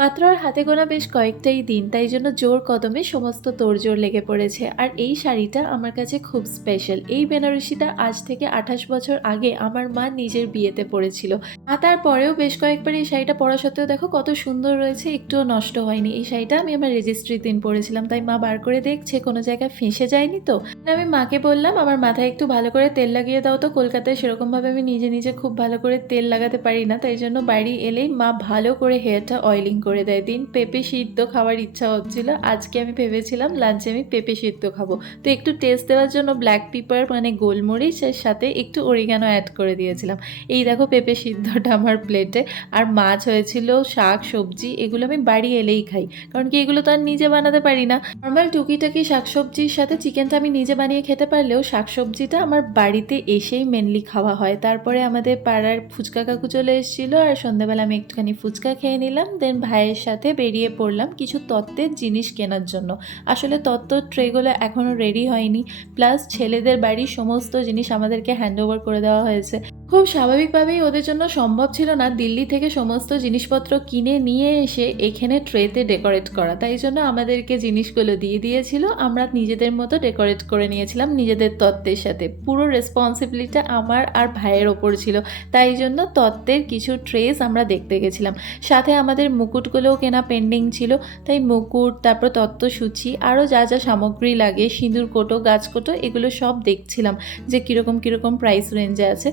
মাত্র আর হাতে গোনা বেশ কয়েকটাই দিন, তাই জন্য জোর কদমে সমস্ত তোড়জোড় লেগে পড়েছে। আর এই শাড়িটা আমার কাছে খুব স্পেশাল এই বেনারসিটা আজ থেকে আঠাশ বছর আগে আমার মা নিজের বিয়েতে পরেছিল। আর তারপরেও বেশ কয়েকবার এই শাড়িটা পরা সত্ত্বেও দেখো কত সুন্দর রয়েছে, একটুও নষ্ট হয়নি। এই শাড়িটা আমি আমার রেজিস্ট্রির দিন পরেছিলাম, তাই মা বার করে দেখছে, কোনো জায়গায় ফেঁসে যায়নি তো। আমি মাকে বললাম, আমার মাথায় একটু ভালো করে তেল লাগিয়ে দাও তো, কলকাতায় সেরকমভাবে আমি নিজে নিজে খুব ভালো করে তেল লাগাতে পারি না, তাই জন্য বাড়ি এলেই মা ভালো করে হেয়ারটা অয়েলিং করে দেয়। দিন পেঁপে সিদ্ধ খাওয়ার ইচ্ছা হচ্ছিল। আজকে আমি ভেবেছিলাম লাঞ্চে আমি পেঁপে সিদ্ধ খাব। তো একটু টেস্ট দেওয়ার জন্য ব্ল্যাক পেপার মানে গোলমরিচের সাথে একটু অরিগানো অ্যাড করে দিয়েছিলাম। এই দেখো পেঁপে সিদ্ধটা আমার প্লেটে আর মাছ হয়েছিল, শাক, সবজি, এগুলো আমি বাড়ি এলেই খাই। কারণ কি এগুলো তো আর নিজে বানাতে পারি না। নর্মাল টুকিটাকি শাকসবজির সাথে চিকেনটা আমি নিজে বানিয়ে খেতে পারলেও শাকসবজিটা আমার বাড়িতে এসেই মেনলি খাওয়া হয়। তারপরে আমাদের পাড়ার ফুচকা কাকু চলে এসেছিল। আর সন্ধ্যাবেলা আমি একটুখানি ফুচকা খেয়ে নিলাম। দেন ভাইয়ের সাথে বেরিয়ে পড়লাম কিছু তত্ত্বের জিনিস কেনার জন্য। আসলে তত্ত্ব ট্রেগুলো এখনও রেডি হয়নি। প্লাস ছেলেদের বাড়ির সমস্ত জিনিস আমাদেরকে হ্যান্ড ওভার করে দেওয়া হয়েছে। খুব স্বাভাবিকভাবেই ওদের জন্য সম্ভব ছিল না দিল্লি থেকে সমস্ত জিনিসপত্র কিনে নিয়ে এসে এখানে ট্রেতে ডেকোরেট করা। তাই জন্য আমাদেরকে জিনিসগুলো দিয়ে দিয়েছিল। আমরা নিজেদের মতো ডেকোরেট করে নিয়েছিলাম নিজেদের তত্ত্বের সাথে। পুরো রেসপন্সিবিলিটিটা আমার আর ভাইয়ের ওপর ছিল। তাই জন্য তত্ত্বের কিছু ট্রেস আমরা দেখতে গেছিলাম। সাথে আমাদের মুকুটগুলোও কেনা পেন্ডিং ছিল। তাই মুকুট, তারপর তত্ত্বসূচি, আরও যা যা সামগ্রী লাগে, সিঁদুর কোটো গাছকোটো এগুলো সব দেখছিলাম যে কীরকম কীরকম প্রাইস রেঞ্জে আছে।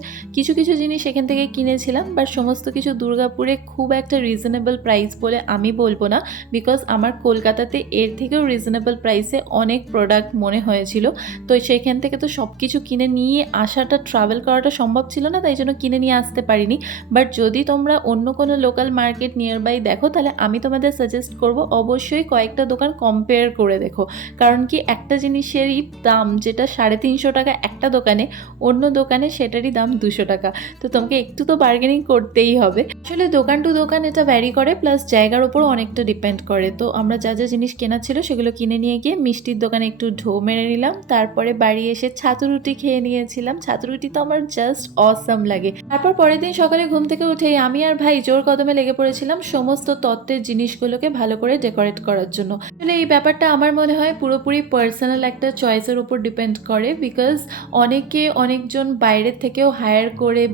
কিছু কিছু জিনিস এখান থেকে কিনেছিলাম বাট সমস্ত কিছু দুর্গাপুরে খুব একটা রিজনেবল প্রাইস বলে আমি বলব না বিকজ আমার কলকাতাতে এর থেকেও রিজনেবল প্রাইসে অনেক প্রোডাক্ট মনে হয়েছিল। তো সেখান থেকে তো সব কিছু কিনে নিয়ে আসাটা ট্রাভেল করাটা সম্ভব ছিল না, তাই জন্য কিনে নিয়ে আসতে পারিনি। বাট যদি তোমরা অন্য কোনো লোকাল মার্কেট নিয়ার বাই দেখো, তাহলে আমি তোমাদের সাজেস্ট করব অবশ্যই কয়েকটা দোকান কম্পেয়ার করে দেখো। কারণ কি একটা জিনিসেরই দাম যেটা সাড়ে তিনশো টাকা একটা দোকানে, অন্য দোকানে সেটারই দাম দুশো টাকা। তো তোমাকে একটু তো বার্গেনিং করতেই হবে। আসলে দোকান টু দোকান এটা ভ্যারি করে প্লাস জায়গার উপর অনেকটা ডিপেন্ড করে। তো আমরা যা যা জিনিস কেনার ছিল সেগুলো কিনে নিয়ে গিয়ে মিষ্টির দোকানে একটু ঢো মেরে নিলাম। তারপরে বাড়ি এসে ছাতু রুটি খেয়ে নিয়েছিলাম। ছাতু রুটি তো আমার জাস্ট অসাম লাগে। তারপর পরের দিন সকালে ঘুম থেকে উঠেই আমি আর ভাই জোর কদমে লেগে পড়েছিলাম সমস্ত তত্ত্বের জিনিসগুলোকে ভালো করে ডেকোরেট করার জন্য। আসলে এই ব্যাপারটা আমার মনে হয় পুরোপুরি পার্সোনাল একটা চয়েসের উপর ডিপেন্ড করে বিকজ অনেকে অনেকজন বাইরের থেকেও হায়ার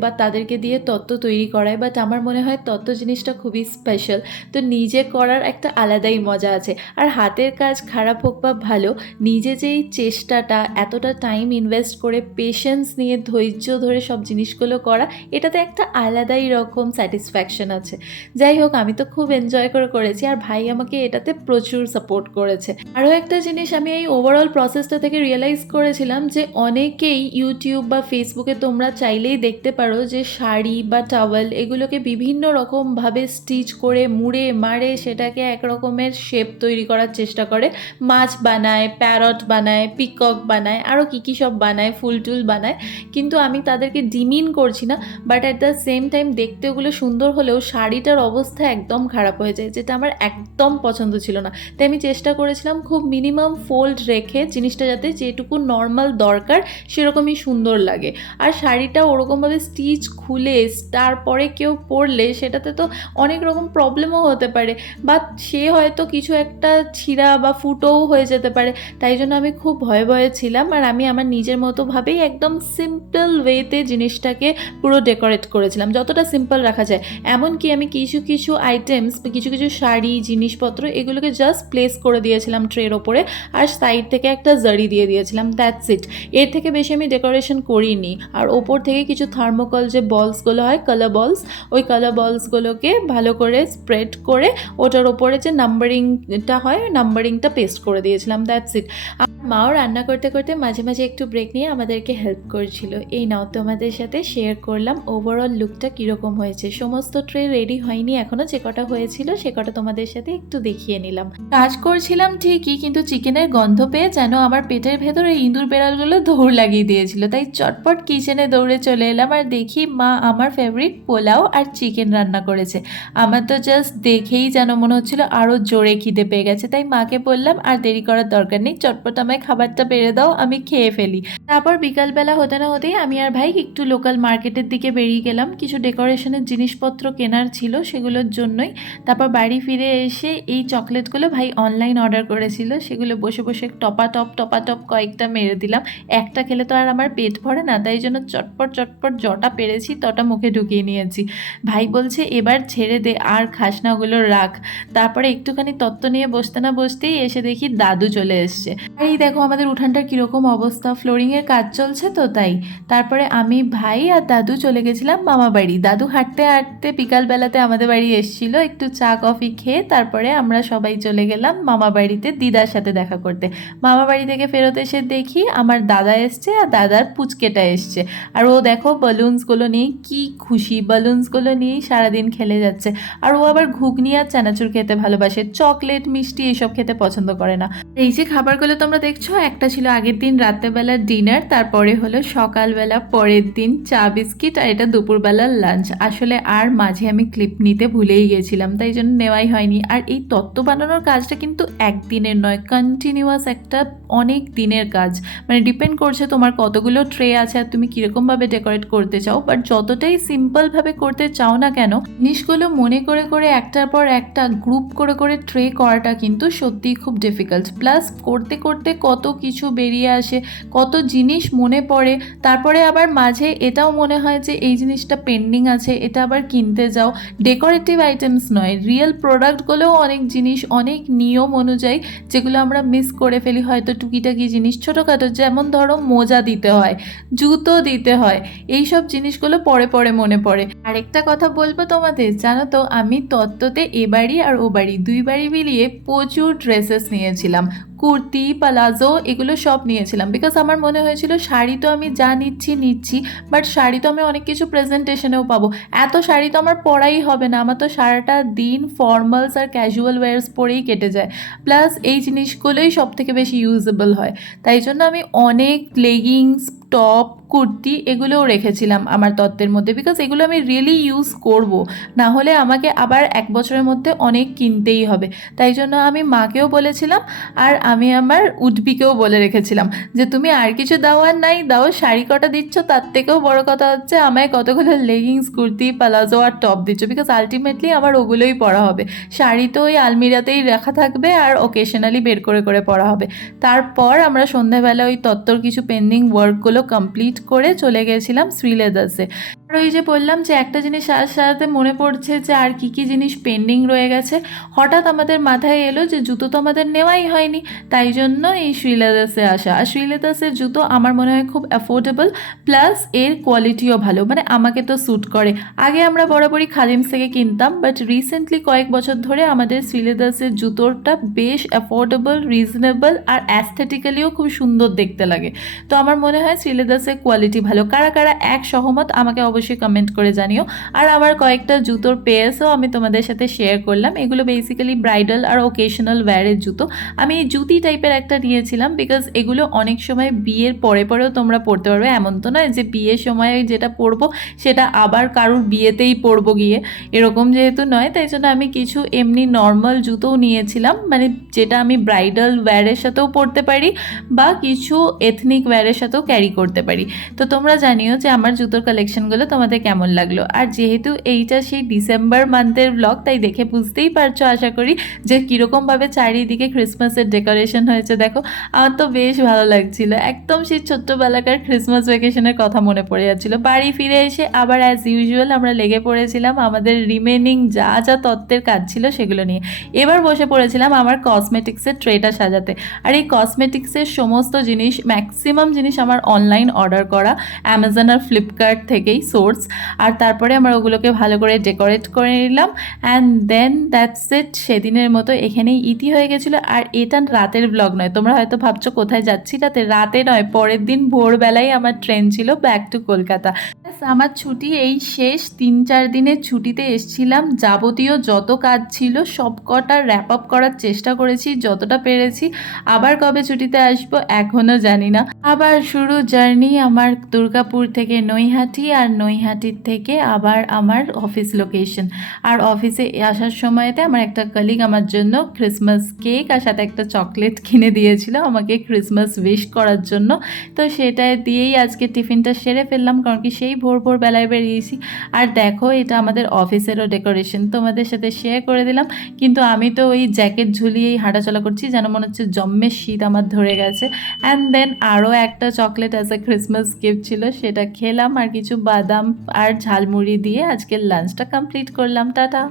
বা তাদেরকে দিয়ে তত্ত্ব তৈরি করায় বাট আমার মনে হয় তত্ত্ব জিনিসটা খুবই স্পেশাল তো নিজে করার একটা আলাদাই মজা আছে। আর হাতের কাজ খারাপ হোক বা ভালো, নিজে যেই চেষ্টাটা, এতটা টাইম ইনভেস্ট করে পেশেন্স নিয়ে ধৈর্য ধরে সব জিনিসগুলো করা, এটাতে একটা আলাদাই রকম স্যাটিসফ্যাকশন আছে। যাই হোক, আমি তো খুব এনজয় করে করেছি, আর ভাই আমাকে এটাতে প্রচুর সাপোর্ট করেছে। আরও একটা জিনিস, আমি এই ওভারঅল প্রসেসটা থেকে রিয়েলাইজ করেছিলাম যে অনেকেই ইউটিউব বা ফেসবুকে তোমরা চাইলেই দেখতে পারো যে শাড়ি বা টাওয়েল এগুলোকে বিভিন্ন রকমভাবে স্টিচ করে মুড়ে মারে সেটাকে এক রকমের শেপ তৈরি করার চেষ্টা করে। মাছ বানায় প্যারট বানায় পিকক বানায় আরও কী কী সব বানায়, ফুল টুল বানায়। কিন্তু আমি তাদেরকে ডিমিন করছি না but at the same time দেখতে ওগুলো সুন্দর হলেও শাড়িটার অবস্থা একদম খারাপ হয়ে যায়, যেটা আমার একদম পছন্দ ছিল না। তাই আমি চেষ্টা করেছিলাম খুব মিনিমাম ফোল্ড রেখে জিনিসটা যাতে যেটুকু নর্মাল দরকার সেরকমই সুন্দর লাগে। আর শাড়িটা ওরকমভাবে স্টিচ খুলে তারপরে কেউ পরলে সেটাতে তো অনেক রকম প্রবলেমও হতে পারে। বা সে হয়তো কিছু একটা ছিঁড়া বা ফুটোও হয়ে যেতে পারে। তাই জন্য আমি খুব ভয়ে ভয়ে ছিলাম আর আমি আমার নিজের মতো ভাবেই একদম সিম্পল ওয়েতে জিনিসটাকে পুরো ডেকোরেট করেছিলাম, যতটা সিম্পল রাখা যায়। এমনকি আমি কিছু কিছু আইটেমস কিছু কিছু শাড়ি, জিনিসপত্র এগুলোকে জাস্ট প্লেস করে দিয়েছিলাম ট্রের ওপরে আর সাইড থেকে একটা জারি দিয়ে দিয়েছিলাম দ্যাটস ইট এর থেকে বেশি আমি ডেকোরেশন করিনি। আর ওপর থেকে কিছু থার্মোকল যে বলসগুলো হয় কালার বলস ওই কালার বলসগুলোকে ভালো করে স্প্রেড করে ওটার ওপরে যে নাম্বারিংটা হয় নাম্বারিংটা পেস্ট করে দিয়েছিলাম দ্যাটস ইট মাও রান্না করতে করতে মাঝে মাঝে একটু ব্রেক নিয়ে আমাদেরকে হেল্প করছিল। এই নাও, তোমাদের সাথে শেয়ার করলাম ওভারঅল লুকটা কীরকম হয়েছে। সমস্ত ট্রে রেডি হয়নি এখনও যে কটা হয়েছিল সে কটা তোমাদের সাথে একটু দেখিয়ে নিলাম। কাজ করছিলাম ঠিকই, কিন্তু চিকেনের গন্ধ পেয়ে যেন আমার পেটের ভেতরে ইঁদুর বেড়ালগুলো দৌড় লাগিয়ে দিয়েছিল, তাই চটপট কিচেনে দৌড়ে চলে এলাম। করলাম আর দেখি মা আমার ফেভারিট পোলাও আর চিকেন রান্না করেছে। আমার তো জাস্ট দেখেই যেন মনে হচ্ছিল আরও জোরে খিদে পেয়ে গেছে। তাই মাকে বললাম, আর দেরি করার দরকার নেই, চটপট আমায় খাবারটা বেড়ে দাও, আমি খেয়ে ফেলি। তারপর বিকালবেলা হতে না হতেই আমি আর ভাই একটু লোকাল মার্কেটের দিকে বেরিয়ে গেলাম। কিছু ডেকোরেশনের জিনিসপত্র কেনার ছিল সেগুলোর জন্যই। তারপর বাড়ি ফিরে এসে এই চকলেটগুলো ভাই অনলাইন অর্ডার করেছিল। সেগুলো বসে বসে টপা টপ টপা টপ কয়েকটা মেরে দিলাম। একটা খেলে তো আর আমার পেট ভরে না, তাই জন্য চটপট চটপট জটা পেরেছি তটা মুখে ঢুকিয়ে নিয়েছি। ভাই বলছে, এবার ছেড়ে দে, আর খাস না ওগুলো রাখ। তারপরে একটুখানি তত্ত্ব নিয়ে বসতে না বসতেই এসে দেখি দাদু চলে এসছে। এই দেখো আমাদের উঠানটার কীরকম অবস্থা। ফ্লোরিংয়ের কাজ চলছে তো তাই। তারপরে আমি, ভাই আর দাদু চলে গেছিলাম মামা বাড়ি। দাদু হাঁটতে হাঁটতে বিকালবেলাতে আমাদের বাড়ি এসেছিল। একটু চা, কফি খেয়ে তারপরে আমরা সবাই চলে গেলাম মামা বাড়িতে দিদার সাথে দেখা করতে। মামা বাড়ি থেকে ফেরত এসে দেখি আমার দাদা এসছে আর দাদার পুচকেটা এসছে। আর ও দেখো বালুনসগুলো নিয়ে কি খুশি? বালুনসগুলো নিয়েই সারাদিন খেলে যাচ্ছে। আর ও আবার ঘুগনি আর চানাচুর খেতে ভালোবাসে। চকলেট, মিষ্টি এসব খেতে পছন্দ করে না। এই যে খাবারগুলো তোমরা দেখছ, একটা ছিল আগের দিন রাত্রেবেলার ডিনার, তারপরে হলো সকালবেলা, পরের দিন চা, বিস্কিট, আর এটা দুপুরবেলার লাঞ্চ। আসলে আর মাঝে আমি ক্লিপ নিতে ভুলেই গেছিলাম, তাই জন্য নেওয়াই হয়নি। আর এই তত্ত্ব বানানোর কাজটা কিন্তু একদিনের নয় কন্টিনিউয়াস একটা অনেক দিনের কাজ। মানে ডিপেন্ড করছে তোমার কতগুলো ট্রে আছে, আর তুমি কীরকমভাবে ডেকোরেট করতে চাও বাট যতটাই সিম্পলভাবে করতে চাও না কেন, জিনিসগুলো মনে করে করে একটার পর একটা গ্রুপ করে করে ট্রে করাটা কিন্তু সত্যিই খুব ডিফিকাল্ট প্লাস করতে করতে কত কিছু বেরিয়ে আসে, কত জিনিস মনে পড়ে, তারপরে আবার মাঝে এটাও মনে হয় যে এই জিনিসটা পেন্ডিং আছে, এটা আবার কিনতে যাও। ডেকোরেটিভ আইটেমস নয় রিয়েল প্রোডাক্টগুলোও অনেক জিনিস, অনেক নিয়ম অনুযায়ী যেগুলো আমরা মিস করে ফেলি, হয়তো টুকিটাকি জিনিস ছোটোখাটো, যেমন ধরো মোজা দিতে হয়, জুতো দিতে হয়, এই সব জিনিসগুলো পরে পরে মনে পড়ে। আরেকটা কথা বলব তোমাদের, জানো তো, আমি তত্ত্বতে এবারই আর ও বাড়ি দুই বাড়ি মিলিয়ে প্রচুর ড্রেসেস নিয়েছিলাম। কুর্তি পালাজো এগুলো সব নিয়েছিলাম। বিকজ আমার মনে হয়েছিল শাড়ি তো আমি যা নিচ্ছি নিচ্ছি বাট শাড়ি তো আমি অনেক কিছু প্রেজেন্টেশনেও পাবো। এত শাড়ি তো আমার পরাই হবে না। আমার তো সারাটা দিন ফর্মালস আর ক্যাজুয়াল ওয়্যার্স পরেই কেটে যায়। প্লাস এই জিনিসগুলোই সব থেকে বেশি ইউজেবল হয়। তাই জন্য আমি অনেক লেগিংস টপ কুর্তি এগুলোও রেখেছিলাম আমার তত্ত্বের মধ্যে। বিকজ এগুলো আমি রিয়েলি ইউজ করব। না হলে আমাকে আবার এক বছরের মধ্যে অনেক কিনতেই হবে। তাই জন্য আমি মাকেও বলেছিলাম, আর আমি আমার উডবিকেও বলে রেখেছিলাম যে তুমি আর কিছু দাও আর নাই, দাও, শাড়ি কটা দিচ্ছ, তার থেকেও বড় কথা হচ্ছে আমায় কতগুলো লেগিংস কুর্তি পালাজো আর টপ দিচ্ছ বিকজ আলটিমেটলি আমার ওগুলোই পরা হবে। শাড়ি তো ওই আলমিরাতেই রাখা থাকবে আর ওকেশনালি বের করে করে পরা হবে। তারপর আমরা সন্ধ্যাবেলা ওই তত্ত্বর কিছু পেন্ডিং ওয়ার্কগুলো কমপ্লিট করে চলে গেছিলাম শ্রীলেদার্সে আর ওই যে বললাম যে একটা জিনিস সাথে সাথে মনে পড়ছে যে আর কি কি জিনিস পেন্ডিং রয়ে গেছে। হঠাৎ আমাদের মাথায় এলো যে জুতো তো আমাদের নেওয়াই হয়নি, তাই জন্য এই শ্রীলেদার্সে আসা। আর শ্রীলেদাসের জুতো আমার মনে হয় খুব অ্যাফোর্ডেবল প্লাস এর কোয়ালিটিও ভালো। মানে আমাকে তো স্যুট করে। আগে আমরা বরাবরই খাদিমস থেকে কিনতাম বাট রিসেন্টলি কয়েক বছর ধরে আমাদের শ্রীলেদাসের জুতোটা বেশ অ্যাফোর্ডেবল রিজনেবল আর অ্যাস্থেটিক্যালিও খুব সুন্দর দেখতে লাগে। তো আমার মনে হয় শ্রীলেদাসের কোয়ালিটি ভালো। কারা কারা এক সহমত আমাকে অবশ্যই কমেন্ট করে জানিও। আর আমার কয়েকটা জুতোর পেয়ার্সও আমি তোমাদের সাথে শেয়ার করলাম। এগুলো বেসিক্যালি ব্রাইডাল আর ওকেশনাল ওয়্যারের জুতো। আমি এই জুতি টাইপের একটা নিয়েছিলাম বিকজ এগুলো অনেক সময় বিয়ের পরে পরেও তোমরা পরতে পারবে। এমন তো নয় যে বিয়ের সময় যেটা পরবো, সেটা আবার কারুর বিয়েতেই পরবো গিয়ে। এরকম যেহেতু নয়, তাই জন্য আমি কিছু এমনি নর্মাল জুতোও নিয়েছিলাম। মানে যেটা আমি ব্রাইডাল ওয়্যারের সাথেও পরতে পারি বা কিছু এথনিক ওয়্যারের সাথেও ক্যারি করতে পারি। তো তোমরা জানিও যে আমার জুতোর কালেকশনগুলো তোমাদের কেমন লাগল? আর যেহেতু এইটা সেই ডিসেম্বর মান্থের ব্লগ তাই দেখে বুঝতেই পারছ আশা করি যে কীরকমভাবে চারিদিকে ক্রিসমাসের ডেকোরেশন হয়েছে। দেখো, আমার তো বেশ ভালো লাগছিল। একদম সেই ছোট্টবেলাকার ক্রিসমাস ভ্যাকেশনের কথা মনে পড়ে যাচ্ছিল। বাড়ি ফিরে এসে আবার অ্যাজ ইউজুয়াল আমরা লেগে পড়েছিলাম। আমাদের রিমেনিং যা যা তত্ত্বের কাজ ছিল সেগুলো নিয়ে। এবার বসে পড়েছিলাম আমার কসমেটিক্সের ট্রেটা সাজাতে। আর এই কসমেটিক্সের সমস্ত জিনিস ম্যাক্সিমাম জিনিস আমার অনলাইন অর্ডার করা অ্যামাজন আর ফ্লিপকার্ট থেকেই। সো সোর্স আর তারপরে আমরা ওগুলোকে ভালো করে ডেকোরেট করে নিলাম। অ্যান্ড দেন দ্যাটস ইট সেদিনের মতো এখানেই ইতি হয়ে গেছিল। আর এটা রাতের ব্লগ নয়। তোমরা হয়তো ভাবছ, কোথায় যাচ্ছি রাতে রাতে নয়, পরের দিন ভোরবেলায় আমার ট্রেন ছিল ব্যাক টু কলকাতা। আমার ছুটি এই শেষ। তিন চার দিনের ছুটিতে এসছিলাম। যাবতীয় যত কাজ ছিল, সব কটা র্যাপ আপ করার চেষ্টা করেছি, যতটা পেরেছি। আবার কবে ছুটিতে আসব এখনও জানি না। আবার শুরু জার্নি আমার দুর্গাপুর থেকে নৈহাটি আর নৈহাটির থেকে আবার আমার অফিস লোকেশন আর অফিসে আসার সময়তে আমার একটা কলিগ আমার জন্য ক্রিসমাস কেক আর সাথে একটা চকলেট কিনে দিয়েছিল আমাকে ক্রিসমাস উইশ করার জন্য। তো সেটা দিয়েই আজকে টিফিনটা সেরে ফেললাম, কারণ কি সেই ভোর ভোর বেলায় বেরিয়েছি। আর দেখো, এটা আমাদের অফিসেরও ডেকোরেশন তোমাদের সাথে শেয়ার করে দিলাম। কিন্তু আমি তো ওই জ্যাকেট ঝুলিয়েই হাঁটাচলা করছি, যেন মনে হচ্ছে জম্মের শীত আমার ধরে গেছে। অ্যান্ড দেন আরও একটা chocolate as a Christmas gift ছিল, সেটা খেলাম। আর কিছু বাদাম আর ঝালমুড়ি দিয়ে আজকের লাঞ্চটা কমপ্লিট করলাম টাটা।